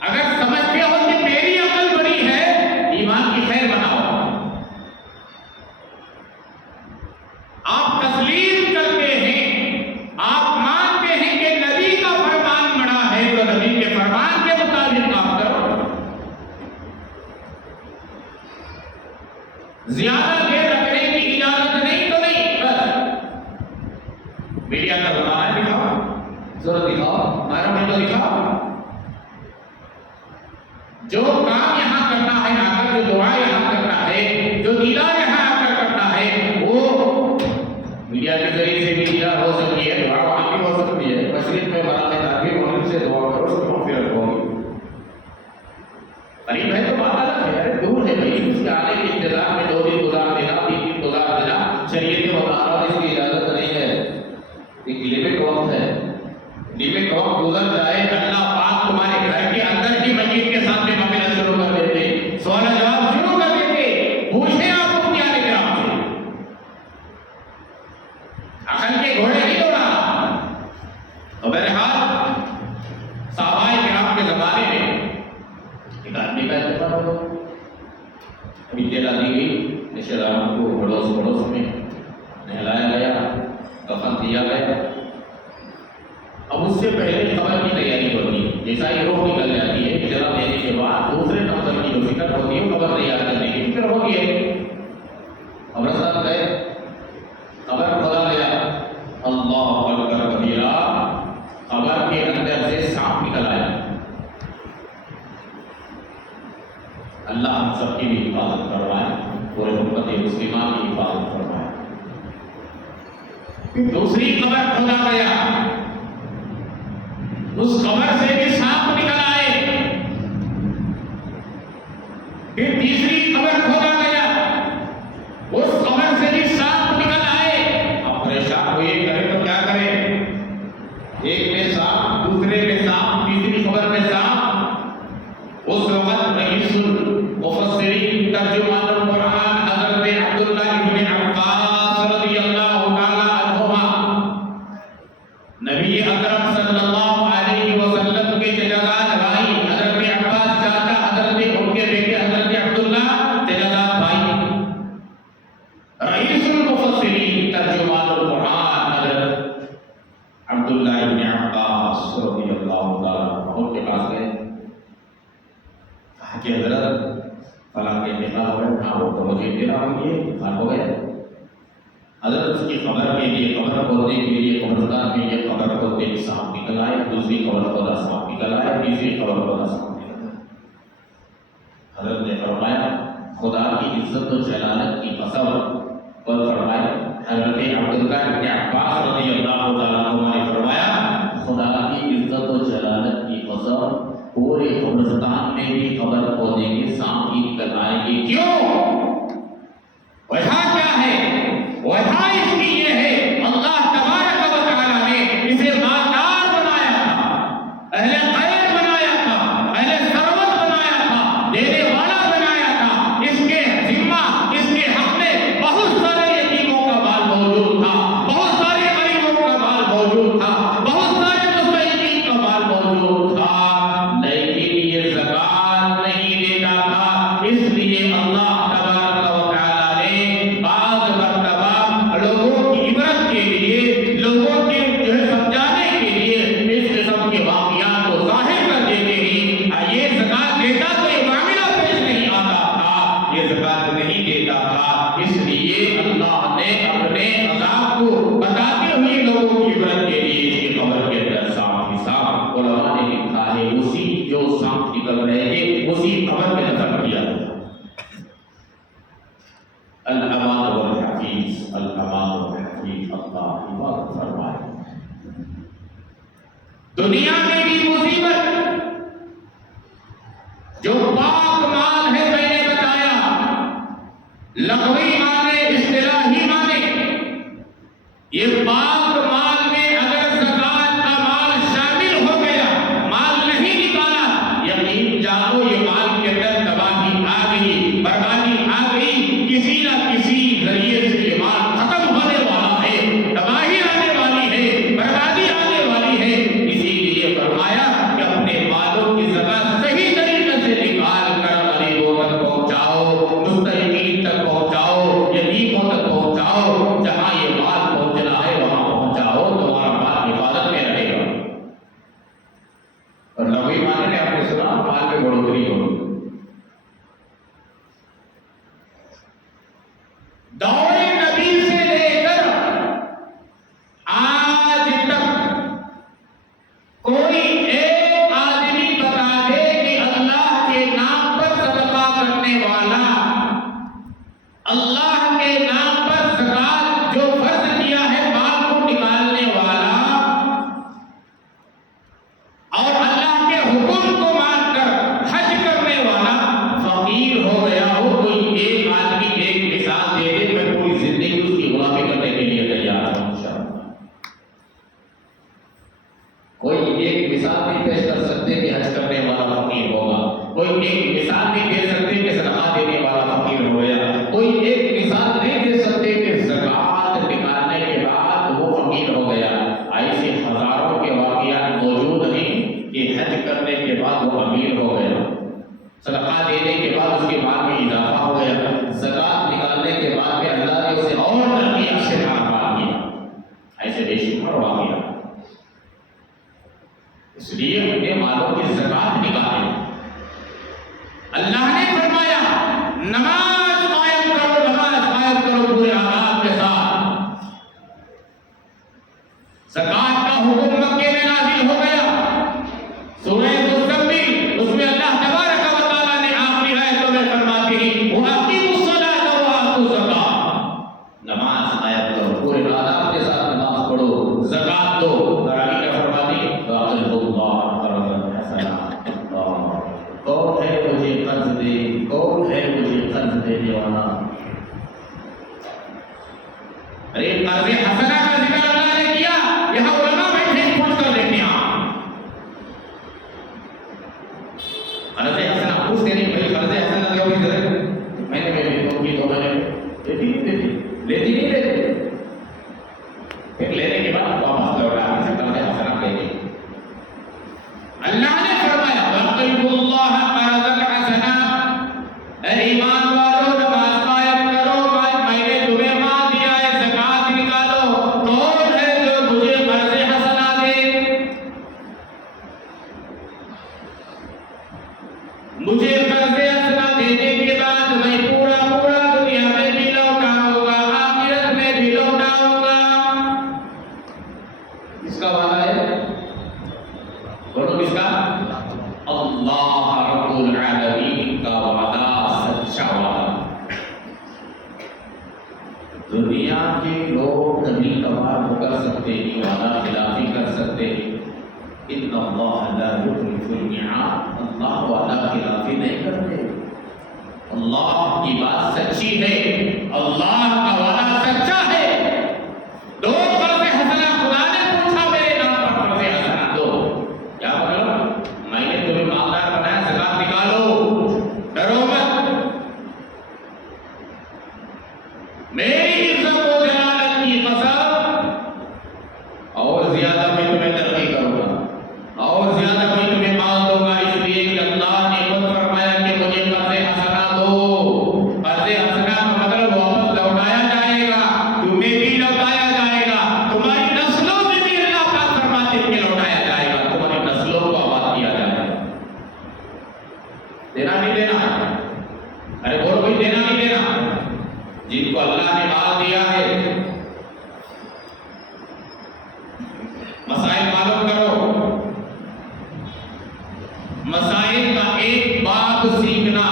اگر سمجھتے ہو کہ میری عقل بڑی ہے، ایمان کی خیر بناؤ. آپ تسلیم کرتے ہیں، آپ مانتے ہیں کہ نبی کا فرمان بڑا ہے، تو نبی کے فرمان کے مطابق کام کرو. زیادہ دیر رکھنے کی اجازت نہیں تو نہیں. بس میڈیا کا زمانہ دکھاؤ، ضرور دکھاؤ، محرم تو دکھاؤ. جو کام یہاں کرنا ہے آ کر، جو دعا یہاں کرنا ہے، جو دیدار یہاں آ کر کرنا ہے، وہ میڈیا کے ذریعے سے بھی دیدار ہو سکتی ہے، دعا وہاں بھی ہو سکتی ہے. مشرق میں مراتے تاکہ وہاں سے دعا کرو، اس کو پھر ہوگی. قریب ہے تو بات الگ ہے، دور ہے بھائی. اس کے آنے کے انتظار میں 2 دن گزار دینا، 3 دن گزار دینا شریعت کے مطابق اس کی اجازت نہیں ہے. ایک لمٹ وقت ہے، لمٹ وقت گزر جائے اللہ پاک تمہارے گھر کے اندر ہی میت کے سامنے معاملہ شروع کر دیتے، سوال جواب شروع کر دیتے. پوچھیں آپ کو کیا لے آپ سے، عقل کے گھوڑے نہیں دوڑا. تو بہرحال صحابہ کرام کے زمانے میں ایک آدمی کا انتقال ہو گیا. ابھی تیرا دی گئی، رشتہ داروں کو پڑوس پڑوس میں نہلایا گیا، کفن دیا گیا. اب اس سے پہلے خبر کی تیاری ہوتی ہے. جیسا یہ روح نکل جاتی ہے، جرا دینے کے بعد دوسرے نمبر کی جو فکر ہوتی ہے، خبر تیار کرنے کی فکر ہوتی ہے. قبرستان گئے، خبر کھولا گیا، اللہ اکبر کبیرہ، خبر کے اندر سے سانپ نکل آیا. اللہ ہم سب کی بھی حفاظت فرمائے، پورے امت مسلمہ کی حفاظت فرمائے. دوسری خبر کھولا گیا، اس خبر سے بھی سانپ نکل آئے. پھر تیسری خبر کھولا گیا، اس خبر سے بھی سانپ نکل آئے. آپ پریشان ہوئے، کریں تو کیا کریں؟ ایک میں سانپ، دوسرے میں سانپ، تیسری خبر میں سانپ. اس وقت رئیس المفسرین ترجمان القرآن حضرت عبداللہ ابن عباس رضی اللہ تعالی عنہما، نبی اکرم صلی اللہ علیہ وسلم کے چچا بھائی حضرت عباس چاچا، حضرت ان کے بیٹے حضرت عبداللہ چچا بھائی، رئیس المفسرین ترجمان القرآن حضرت عبداللہ ابن عباس رضی اللہ تعالی عنہ کے پاس گئے. کہا کہ حضرت فلاں کے انتقال ہو گیا. ہاں وہ تو مجھے اطلاع ہوئی ہے، انتقال ہو گیا. حضرت اس کی خبر کے لیے، خبر کھولنے کے لیے قبرستان میں یہ خبر کھولتے ایک سانپ نکل آئے، دوسری خبر کھولا سانپ نکل آئے، تیسری خبر کھولا سانپ نکل آئے. حضرت نے فرمایا خدا کی عزت و جلالت کی قسم، اور فرمایا حضرت عبداللہ ابن عباس رضی اللہ تعالیٰ عنہ نے فرمایا خدا کی عزت و جلالت کی قسم، پورے قبرستان میں بھی قبر کھودیں گے، سانپ کی کر آئیں گے. کیوں؟ وجہ کیا ہے؟ وجہ اس کی یہ ہے اللہ تبارک و تعالیٰ نے اسے مالدار بنایا تھا، اہل خیر بنایا تھا، اہل ثروت بنایا تھا، دینے والا بنایا تھا. اس کے ذمہ، اس کے حق میں بہت سارے یتیموں کا مال موجود تھا، بہت سارے غریبوں کا مال موجود تھا، بہت سارے مستحقین کا مال موجود تھا، لیکن یہ زکوٰۃ نہیں دیتا تھا. اس لیے اللہ تبارک و تعالیٰ نے بعض مرتبہ لوگوں کی عبرت کے لیے، لوگوں کے سمجھانے کے لیے اس قسم کے واقعات کو ظاہر کر دیتے ہی یہ زکوٰۃ دیتا تو یہ معاملہ پیش نہیں آتا تھا، یہ زکوٰۃ نہیں دیتا تھا. اس لیے اللہ نے اپنے عذاب کو بتاتے ہوئے لوگوں کی عبرت کے لیے اس کی قبر کے اندر سانپ ہی سانپ، علماء نے لکھا ہے اسی جو سانپ نکل رہے تھے اسی قبر میں دفن کیا. الامان والحفیظ، الامان والحفیظ، اللہ حفاظت فرمائے. دنیا میں بھی مصیبت جو پاک مال ہے، میں نے بتایا لغوی مانے، اصطلاحی مانے، یہ پاک مال میں اگر زکوٰۃ کا مال شامل ہو گیا، مال نہیں نکالا، یقین جانو یہ مال کے اندر تباہی آ گئی، بربادی آ گئی، کسی نہ کسی ذریعے سے یہ مال ختم ہونے والا ہے، تباہی آنے والی ہے، بربادی آنے والی ہے. اسی لیے فرمایا کہ اپنے مالوں کی زکوٰۃ صحیح طریقے سے نکال کر غریبوں تک پہنچاؤ، مستحقین تک پہنچاؤ، یتیموں تک پہنچاؤ. جہاں یہ مال پہنچنا ہے وہاں پہنچاؤ، تمہارا مال حفاظت میں رہے گا. اور لغوی معنی نے آپ نے سنا مال میں بڑھوتری ہوگی. دور نبی سے لے کر آج تک کوئی ایک آدمی بتا دے کہ اللہ کے نام پر صدقہ کرنے والا، اللہ کے نام پر زکوٰۃ جو فرض کیا ہے مال کو نکالنے والا اور اللہ کے حکم کو مان کر حج کرنے والا فقیر ہو گیا ہو. کوئی ایک آدمی ایک مثال دے دے، میں پوری زندگی اس کی غلامی کرنے کے لیے تیار ہوں انشاءاللہ. کوئی ایک مثال نہیں پیش کر سکتے کہ حج کرنے والا فقیر ہوگا، کوئی ایک مثال نہیں دے سکتے کہ صدقہ دینے والا فقیر ہو گیا، کوئی ایک مثال نہیں دے سکتے کہ زکوٰۃ نکالنے کے بعد وہ فقیر ہو گیا. ایسے ہزاروں کے واقعات موجود ہیں کہ حج کرنے کے بعد وہ امیر ہو گیا، صدقہ دینے کے بعد اس کے مال میں اضافہ ہو گیا، زکوٰۃ نکالنے کے بعد میں اللہ نے اسے اور ترقی سے کاروبار کیا. ایسے بے شمار واقعات. اس لیے اپنے مالوں کی زکوٰۃ نکالیں. اللہ نے فرمایا نماز قائم کرو، نماز قائم کرو پورے آداب کے ساتھ. زکوٰۃ کا حکم مکے میں نازل ہو گیا. سورہ مزمل اس میں اللہ تبارک و تعالیٰ نے آخری آیتوں میں فرماتے ہیں وَأَقِیمُوا الصَّلَاةَ وَآتُوا الزَّکَاۃَ، نماز قائم کرو، پورے آداب کے ساتھ نماز پڑھو، زکوٰۃ دو. اور آگے کیا فرماتی ہے وَأَقْرِضُوا اللَّهَ قَرْضًا حَسَنًا. کون ہے مجھے قرض دے، کون ہے مجھے قرض دینے والا؟ ارے قرض حسنہ کا ذکر اللہ نے کیا، یہاں علماء بیٹھے پوچھ کر دیکھیں. قرض حسنہ پوچھتے نہیں بھائی قرض حسنہ دو بھی ذرا، میں نے لیتی تو میں نے لیتی نہیں لیتی، پھر لینے کے بعد واپس لوٹا سے قرض حسنہ لیتے. اللہ نے فرمایا وَأَقْرِضُوا اللَّهَ قَرْضًا حَسَنًا، اے ایمان والو نماز قائم کرو، میں نے تمہیں مال دیا ہے زکوٰۃ نکالو. کون ہے جو مجھے قرض حسنہ دے؟ مجھے قرض حسنہ دینے کے بعد میں پورا دنیا میں بھی لوٹاؤں گا، آخرت میں بھی لوٹاؤں گا. اس کا وعدہ ہے، بولو کس کا؟ اللہ رب العالمین کا وعدہ، سچا وعدہ. دنیا کے لوگ کبھی کبھار کر سکتے ہیں، وعدہ خلافی کر سکتے ہیں، ان اللہ لا یخلف المیعاد، اللہ وعدہ خلافی نہیں کرتے. اللہ کی بات سچی ہے، اللہ کا وعدہ سچا ہے. دو قرض حسنہ خدا نے پوچھا میرے نام پر قرض حسنہ دو. کیا مطلب؟ میں نے تمہیں مالدار بنایا، زکات نکالو، ڈرو مت. میری عزت و جلالت کی قسم، اور زیادہ میں تمہیں ترقی کروں گا، اور زیادہ میں تمہیں مال دوں گا، اس لیے کہ اللہ نے خود فرمایا کہ مجھے قرض حسنہ دو. قرض حسنہ کا مطلب واپس لوٹایا جائے گا، تمہیں بھی لوٹایا جائے گا، تمہاری نسلوں میں بھی اللہ پاک فرماتے ہیں کہ لوٹایا جائے گا، تمہاری نسلوں کو آباد کیا جائے گا. دینا نہیں دینا؟ ارے بولو بھائی، دینا نہیں دینا؟ جن کو اللہ نے مال دیا ہے مسائل معلوم کرو. مسائل کا ایک بات سیکھنا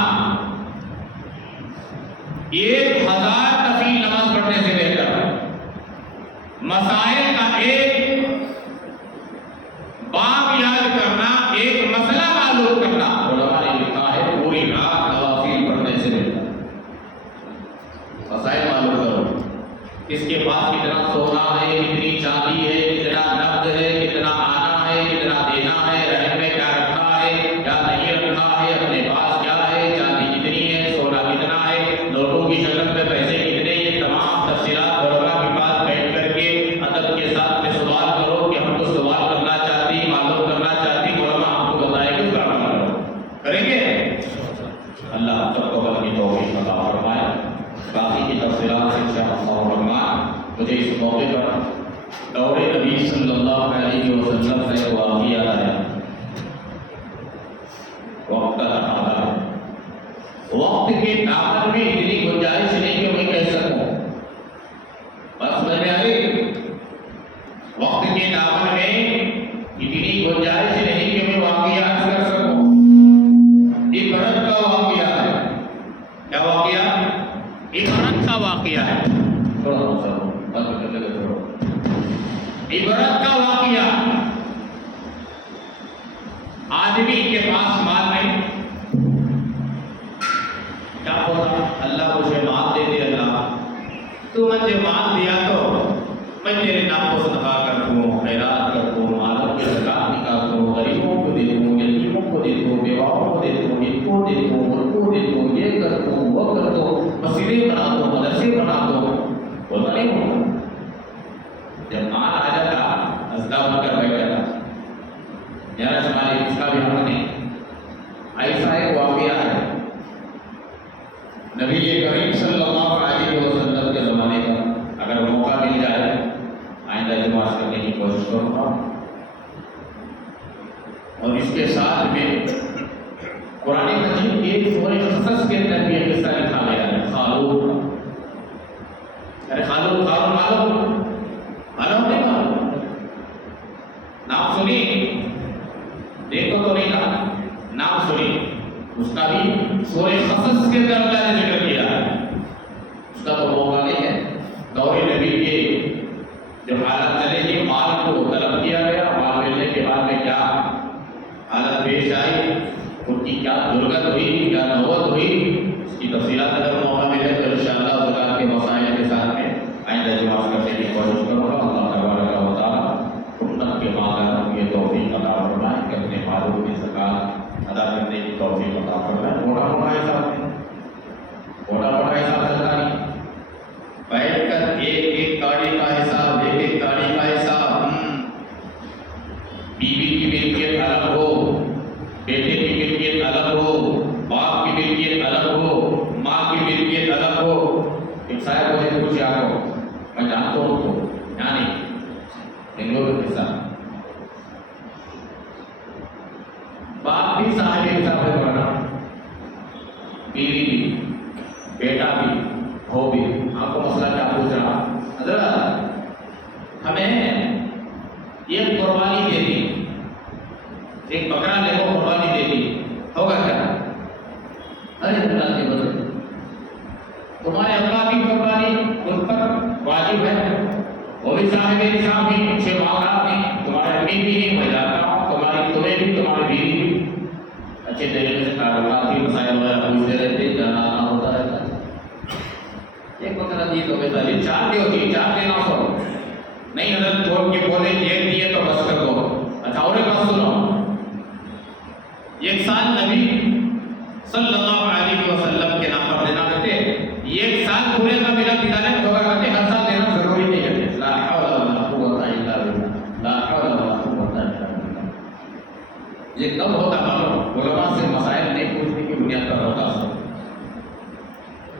1000 نفل نماز پڑھنے سے بہتر ہے. مسائل کا ایک باب یاد کرنا، ایک مسئلہ معلوم کرنا، علماء نے لکھا ہے پوری رات نوافل پڑھنے سے بہتر. مسائل معلوم کرو، کس کے پاس کتنا سونا ہے، کتنی چاندی ہے، کتنا نقد ہے، کتنا آنا ہے، کتنا دینا ہے، رہن میں کیا رکھا ہے، کیا نہیں رکھا ہے، اپنے پاس کیا ہے، چاندی کتنی ہے، سونا کتنا ہے، نوٹوں کی شکل میں پیسے کتنے، یہ تمام تفصیلات علماء کے پاس بیٹھ کر کے ادب کے ساتھ میں سوال کرو کہ ہم کو سوال کرنا چاہتی، معلوم کرنا چاہتی، علماء آپ کو بتائے کہ اس کا عمل کرو. کریں گے؟ اللہ ہم سب کو عمل کی توفیق عطا فرمائے. باقی کی تفصیلات انشاءاللہ الرحمن. مجھے اس موقع پر دور نبی صلی اللہ علیہ وسلم سے ایک واقعہ آیا. وقت کا تقاضا ہے، وقت کے دامن میں اتنی گنجائش نہیں کہ میں کہہ سکوں. بس سمجھ میں آ گئی؟ وقت کے دامن میں اتنی گنجائش نہیں کہ میں واقعہ عرض کر سکوں. عبرت کا واقعہ ہے. کیا واقعہ؟ عبرت کا واقعہ ہے. عبرت کا واقعہ. آدمی کے پاس مال نہیں، کیا ہوتا؟ اللہ مجھے مال دے دے، اللہ تو مجھے مال دیا تو میں تیرے نام کو صدقہ کر دوں، خیرات کر دوں، مالوں کی زکات نکال دوں، غریبوں کو دے دوں، یتیموں کو دے دوں، بیواؤں کو دے دوں، ان کو دے دوں، ان کو دے دوں، یہ کر دوں، وہ کر دوں، مسجدیں بنا دوں، مدرسے بنا دوں. بولتا نہیں ہوتا؟ جب مال آ جاتا ہنستا بن کر بیٹھ جاتا، یار ہمارے اس کا بھی حق نہیں. ایسا ایک واقعہ ہے نبی کریم صلی اللہ علیہ وسلم کے زمانے کا. اگر موقع مل جائے آئندہ جمعہ کرنے کی کوشش کروں گا. اور اس کے ساتھ میں قرآن مجید کے سورہ قصص کے اندر بھی ایک قصہ لکھا گیا ہے خالود کا. ارے خالود معلوم نہیں معلوم؟ نام سنی؟ دیکھو تو نہیں نام سنی. اس کا بھی سورہ قصص کے اندر اللہ نے ذکر کیا ہے. اس کا تو موقع نہیں ہے. دور نبی کے جو حالت چلے گی، مال کو طلب کیا گیا، مال ملنے کے بعد میں کیا حالت پیش آئی، ان کی کیا ضرورت ہوئی، کیا نوبت ہوئی، اس کی تفصیلات اگر موقع ملے تو انشاءاللہ زکات کے مسائل کے ساتھ میں آئندہ جمعہ کرنے کی کوشش کروں گا. اللہ تبارک و تعالیٰ امت کے مالداروں کو یہ توفیق عطا فرمائے کہ اپنے مالوں کی زکات ادا کرنے کی توفیق عطا فرمائے. موٹا حساب ہے، موٹا حساب چلتا نہیں. بیٹھ کر ایک گاڑی کا حساب، ایک گاڑی کا حساب. بیوی کی ملکیت الگ ہو، بیٹے کی ملکیت الگ ہو، باپ کی ملکیت الگ ہو، ماں کی ملکیت الگ ہو. ایک صاحب مجھے پوچھا کو میں جانتا ہوں کو یعنی بنگلور کے ساتھ باپ بھی صاحب حساب ہے بڑھنا، بیوی بھی، بیٹا بھی، ہو بھی. آپ کو مسئلہ کیا پوچھ رہا؟ حضرت ہمیں ایک قربانی دے دی، ایک بکرا لے کو قربانی دے دی، ہوگا کیا؟ ارے اللہ کے بدلے تمہارے ابا کی قربانی ان پر واجب ہے، وہ بھی صاحب نصاب بھی، 6 باغات نہیں، تمہارے امی بھی نہیں. میں جاتا ہوں تمہیں بھی تمہاری بیوی بھی اچھے طریقے سے کاروبار کی مسائل وغیرہ پوچھتے رہتے، جانا آنا ہوتا رہتا ہے۔ ایک وقت دی تو تعلیم 4 دی ہوتی، 4 دینا سو نہیں، حضرت چھوڑ کے بولے ایک دیے تو بس کر دو۔ اچھا اور ایک بات سنو، ایک سال نبی صلی اللہ علیہ وسلم کے نام پر دینا کہتے، ایک سال پورے کا میرا تجارت ہوگا کہتے، ہر سال دینا ضروری نہیں ہے۔ لا حول ولا قوت الا باللہ، لا حول ولا قوت الا باللہ۔ یہ کب ہوتا معلوم؟ علماء سے مسائل نہیں پوچھنے کی بنیاد پر ہوتا ہے۔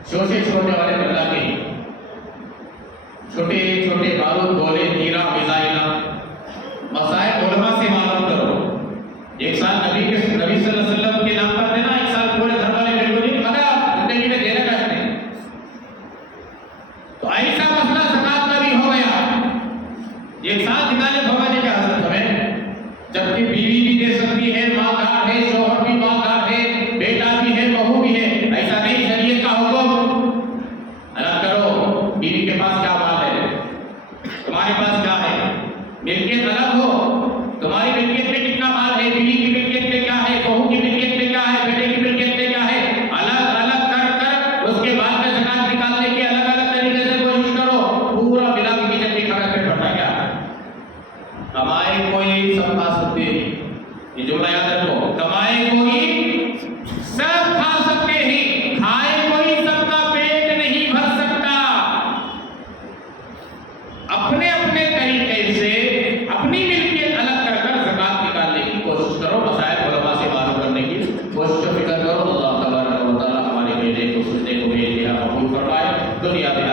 چھوٹے چھوٹے والے اللہ کے چھوٹے چھوٹے بارود گولے تیرہ میزائل مسائل علماء سے معلوم کرو۔ ایک سال نبی صلی اللہ علیہ وسلم کے نام پر دینا، ایک سال پورے گھر والے بالکل نہیں کھانا، زندگی میں دینا کہتے ہیں۔ تو ایسا مسئلہ زکات کا بھی ہو گیا، ایک سال نکالے ہوگا نہیں کیا حضرت ہمیں، جبکہ بیوی بھی دے سکتی ہے، ماں باپ ہے، شوہر بھی ماں باپ ہے، بیٹا بھی ہے، بہو بھی ہے، ایسا نہیں شریعت کا حکم الگ کرو۔ بیوی کے پاس کیا مال ہے، تمہارے پاس کیا ہے، ملکیت الگ ہو، تمہاری ملکیت میں کتنا مال ہے، بیوی کی ملکیت میں کیا ہے، بہو کی ملکیت میں کیا ہے، بیٹے کی ملکیت میں کیا ہے، الگ الگ کر اس کے بعد میں زکات نکالنے کی الگ الگ طریقے سے کوشش کرو، پورا ملا کے کچن بھی کھانا پیٹ بھرتا کیا کمائے کوئی سب کھا سکتے ہیں، یہ جملہ یاد رکھو، کمائے کوئی سب کھا سکتے ہیں، کھائے کوئی سب کا پیٹ نہیں بھر سکتا۔ اپنے اپنے طریقے سے اپنی ملکیت الگ کر کر زکات نکالنے کی کوشش کرو، مسائل علماء سے معلوم کرنے کی کوشش و فکر کرو۔ اللہ تبارک و تعالی ہمارے بیٹے کو سننے کو بھیج دیا، قبول فرمائے، دنیا میں